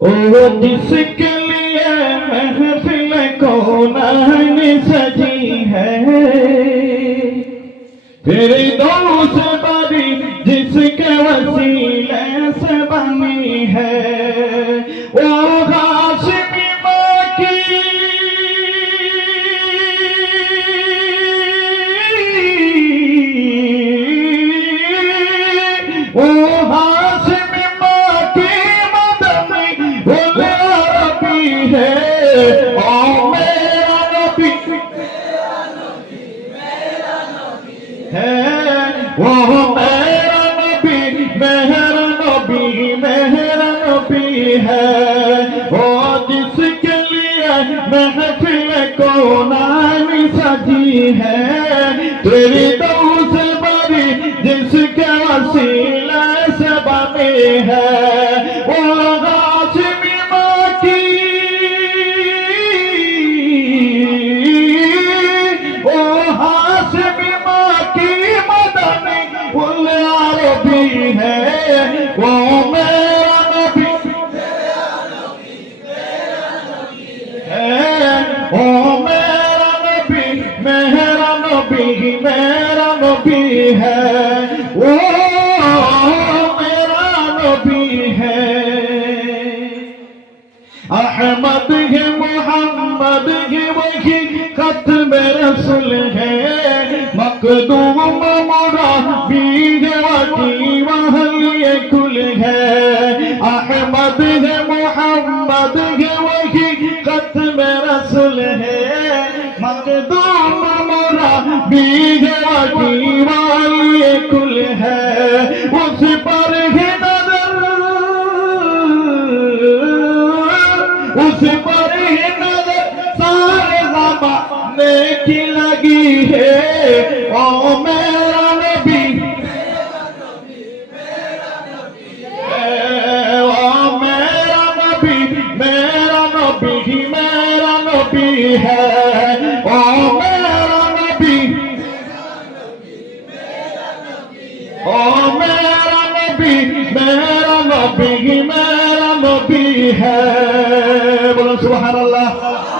وہ جس کے لیے محفل کونین سجی ہے۔ پھر دوست بری جس کے وسیلے سے بنی ہے۔ او میرا نبی ہے۔ وہ میرا نبی میرا نبی میرا نبی ہے۔ وہ جس کے لیے محفل کو نام سجی ہے، تیری دو سے بڑی جس کے وسیلے سے بنی ہے۔ عربی ہے، وہ میرا نبی ہے، وہ میرا نبی میرا نبی میرا نبی ہے، وہ میرا نبی ہے۔ احمد ہے محمد ہے وہی ختم رسول ہے، مقدوم مرا بھی ہے کل ہے، اس پر ہے نظر۔ اس پر ہی نظر، سارے زمانے کی لگی ہے۔ او میرا نبی، او میرا نبی میرا نبی میرا نبی ہے۔ او میرا نبی میرا نبی میرا نبی ہے بولو سبحان اللہ